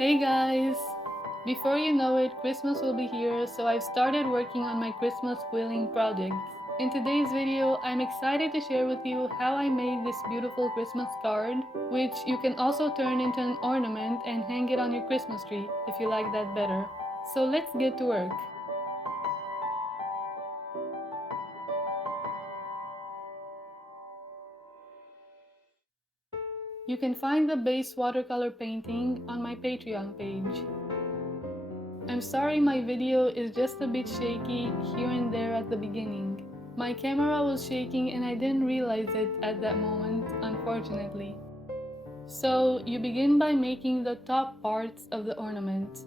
Hey guys! Before you know it, Christmas will be here, so I've started working on my Christmas quilling project. In today's video, I'm excited to share with you how I made this beautiful Christmas card, which you can also turn into an ornament and hang it on your Christmas tree if you like that better. So let's get to work. You can find the base watercolor painting on my Patreon page. I'm sorry my video is just a bit shaky here and there at the beginning. My camera was shaking and I didn't realize it at that moment, unfortunately. So you begin by making the top parts of the ornament.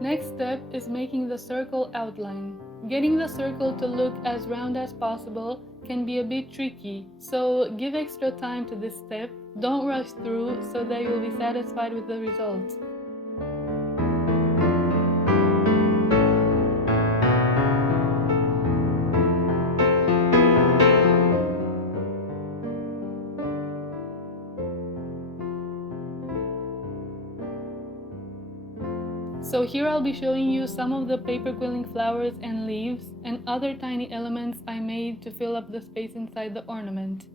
Next step is making the circle outline. Getting the circle to look as round as possible can be a bit tricky, so give extra time to this step. Don't rush through so that you'll be satisfied with the result. So here I'll be showing you some of the paper quilling flowers and leaves and other tiny elements I made to fill up the space inside the ornament.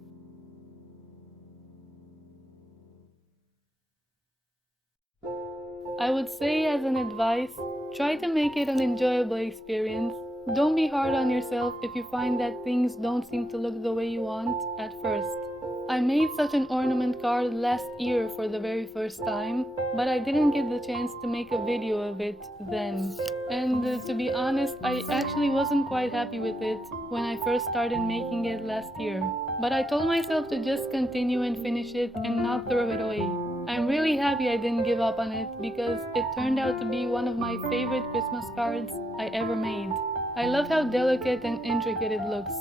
I would say as an advice, try to make it an enjoyable experience. Don't be hard on yourself if you find that things don't seem to look the way you want at first. I made such an ornament card last year for the very first time, but I didn't get the chance to make a video of it then. And to be honest, I actually wasn't quite happy with it when I first started making it last year. But I told myself to just continue and finish it and not throw it away. I'm really happy I didn't give up on it because it turned out to be one of my favorite Christmas cards I ever made. I love how delicate and intricate it looks.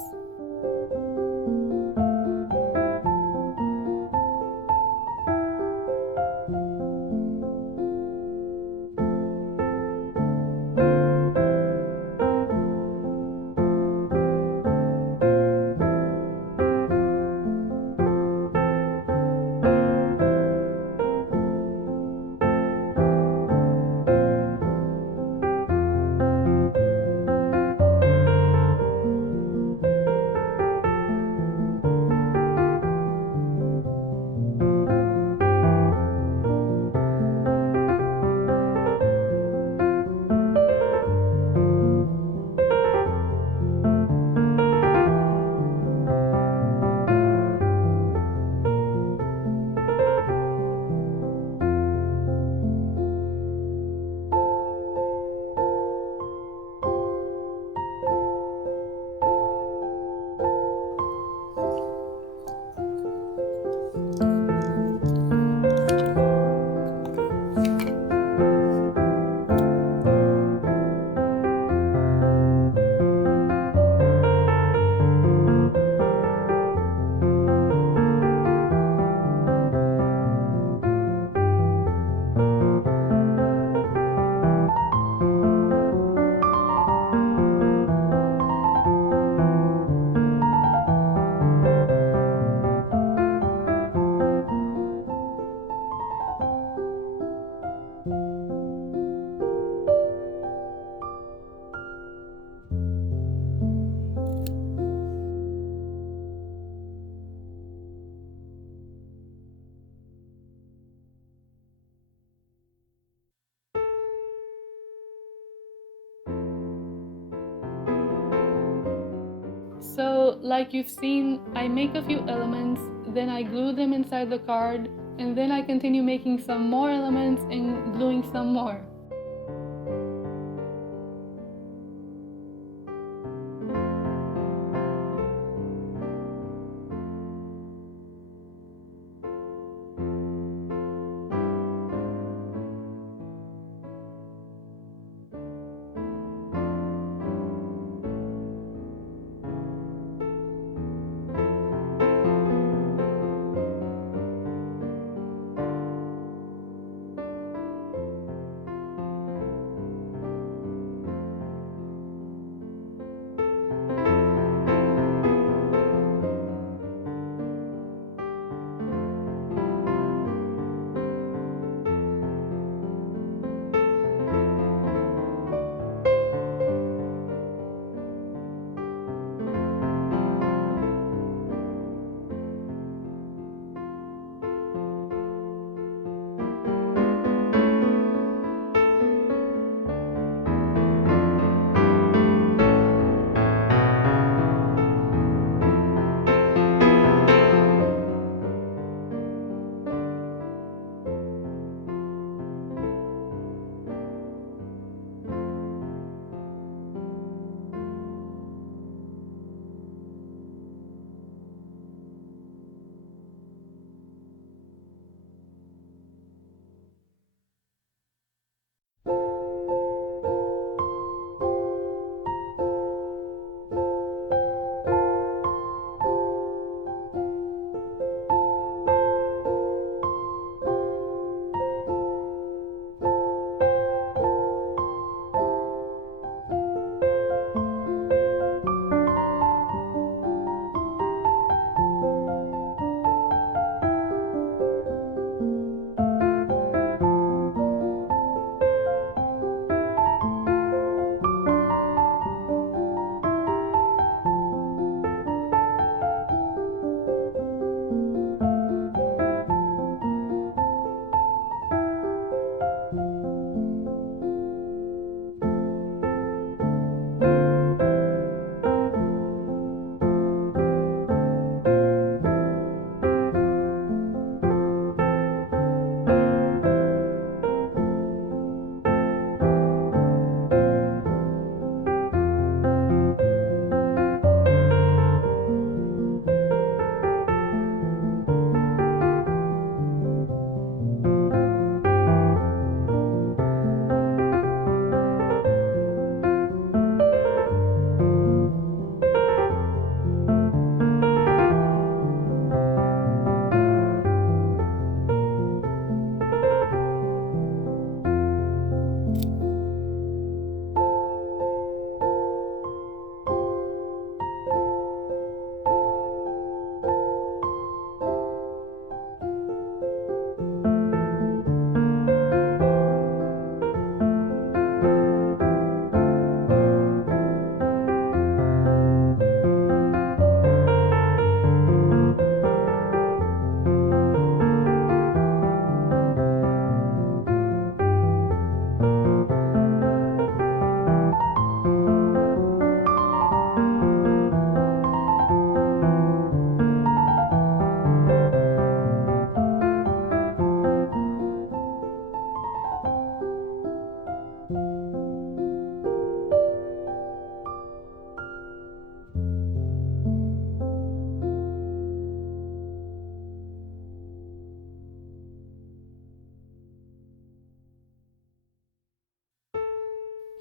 So, like you've seen, I make a few elements, then I glue them inside the card, and then I continue making some more elements and gluing some more.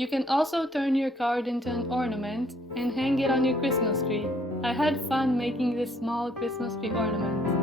You can also turn your card into an ornament and hang it on your Christmas tree. I had fun making this small Christmas tree ornament.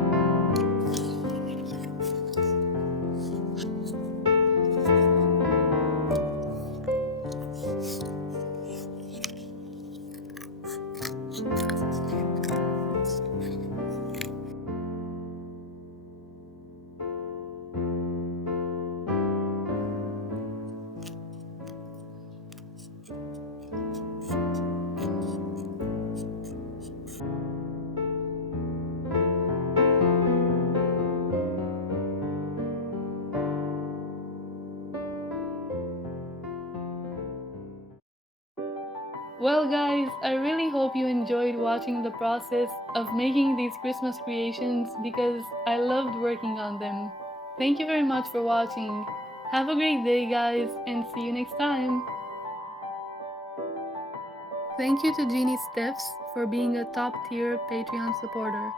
Well guys, I really hope you enjoyed watching the process of making these Christmas creations because I loved working on them. Thank you very much for watching. Have a great day guys, and see you next time! Thank you to Jeannie Steffs for being a top tier Patreon supporter.